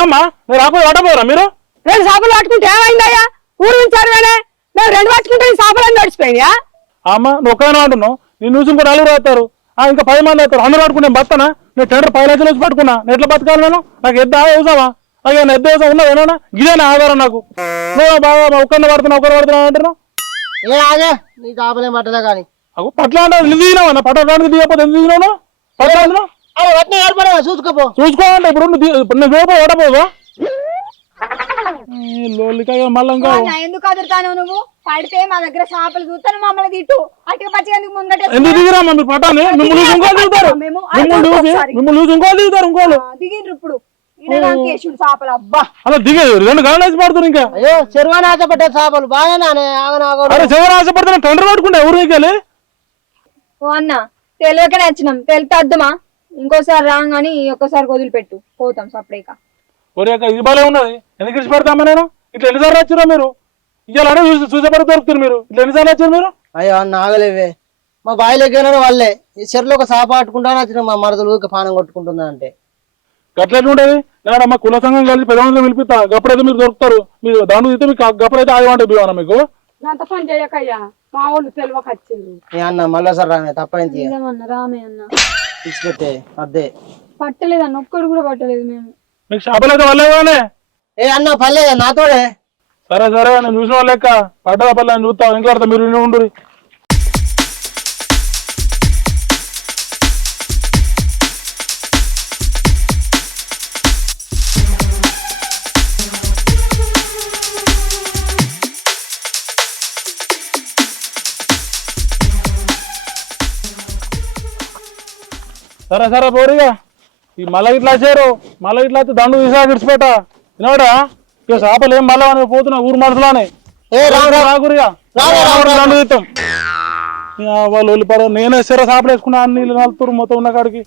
పట్టనమ్మా మీరు రాకపోతే పట్టపోరా మీరు 2 చేపలు పట్టుకుంటే ఏమైందయ్యా ఊరు ఉంచారు కానీ మేము 2 పట్టుకుంటే ఈ చేపలు నడిచిపోయినాయా అమ్మ నువ్వు ఒక్కనే అంటున్నావు నేను చూసి ఇంకో 4 అవుతారు ఇంకా 10 మంది అవుతారు 100 పట్టుకుని నేను బతానా నేను టెండర్ 10 లక్షలు వచ్చి పట్టుకున్నా నేను ఎట్లా బతకాలి నేను నాకు ఎద్దా వేసావా నాకు ఏమైనా ఎద్దు వేసా ఉన్నా ఏమన్నా ఇదేనా ఆధారం నాకు నువ్వు బాగా ఒక్కరిని పడుతున్నావు ఒకరు పడుతున్నావు అంటున్నావు ఏ ఆగే నీ చేపలేం పట్టలే కానీ పట్ల అంటే నువ్వు దిగినావా పట్టడానికి దిగకపోతే ఎందుకు దిగినావు పట్టాను అవి వట్నే ఏర్పడే చూసుకోపో చూసుకోవాలంటే ఇప్పుడు నువ్వు దిగపో ఓడపోవా లోలికాయ మళ్ళీ ఇంకా ఎందుకు అదురుతాను నువ్వు పడితే మా దగ్గర చేపలు చూస్తాను మమ్మల్ని తిట్టు అటు పచ్చి ఎందుకు ముంగట ఎందుకు దిగిరామా మీరు పట్టాని మిమ్మల్ని ఇంకోళ్ళు దిగుతారు మిమ్మల్ని చూసి ఇంకోళ్ళు దిగుతారు ఇంకోళ్ళు దిగిండ్రు ఇప్పుడు కేసుడు చేపలు అబ్బా అలా దిగేది 2 గంటలు వేసి పడుతుంది ఇంకా అయ్యో చెరువని ఆశపడ్డే చేపలు బాగానే అరే చెవరు ఆశపడుతున్నా టెండర్ పట్టుకుంటే ఊరికి ఓ అన్న తెలియకనే వచ్చినాం తెలితే అద్దమా ఇంకోసారి రాగాని ఒక్కసారి వదిలిపెట్టు పోతాం సపరేక ఒరేక ఇది బాలే ఉన్నది ఎందుకు ఇచ్చి పెడతామా నేను ఇట్లా ఎన్నిసార్లు వచ్చారో మీరు ఇవాళ చూసేపడి దొరుకుతారు మీరు ఇట్లా ఎన్నిసార్లు వచ్చారు మీరు అయ్యో అన్న ఆగలేవే మా బాయిలోకి వాళ్ళే ఈ చెరువులో ఒక చేప పట్టుకుంటాను వచ్చిన మా మరదలు పానం కొట్టుకుంటుందా అంటే గట్లెట్లు ఉండేది నేను మా కుల సంఘం కలిసి పెద్దమందిలో పిలిపిస్తా గప్పుడైతే మీరు దొరుకుతారు మీరు దాని తీస్తే మీకు గప్పుడైతే ఆగమంటే బియ్యమన్నా మీకు అంత పని చేయకయ్యా మా వాళ్ళు తెలియక వచ్చిండ్రు ఏ అన్న మళ్ళా సార్ రామే తప్పైంది రామే అన్న ఇచ్చిపెట్టే అద్దే పట్టలేదు అన్న ఒక్కడు కూడా పట్టలేదు మేము మీకు చేపలు అయితే వాళ్ళేగానే ఏ అన్న పల్లె నాతోడే సరే సరే నేను చూసిన వాళ్ళు లెక్క పడ్డదా పల్లె నేను చూస్తా ఇంట్లో మీరు ఉండు సరే సరే పోరిగా ఈ మళ్ళీ ఇట్లా వచ్చారు మళ్ళీ ఇట్లా వచ్చి దండు తీసా విడిచిపెట్ట వినవాడా ఇక చేపలు ఏం మళ్ళా పోతున్నా ఊరు మనసులోనే రాగురిగా దండు తీస్తాం వాళ్ళు వెళ్ళిపోవడం నేనే సరే చేపలు వేసుకున్నా నీళ్ళు నలుతురు మొత్తం ఉన్న కాడికి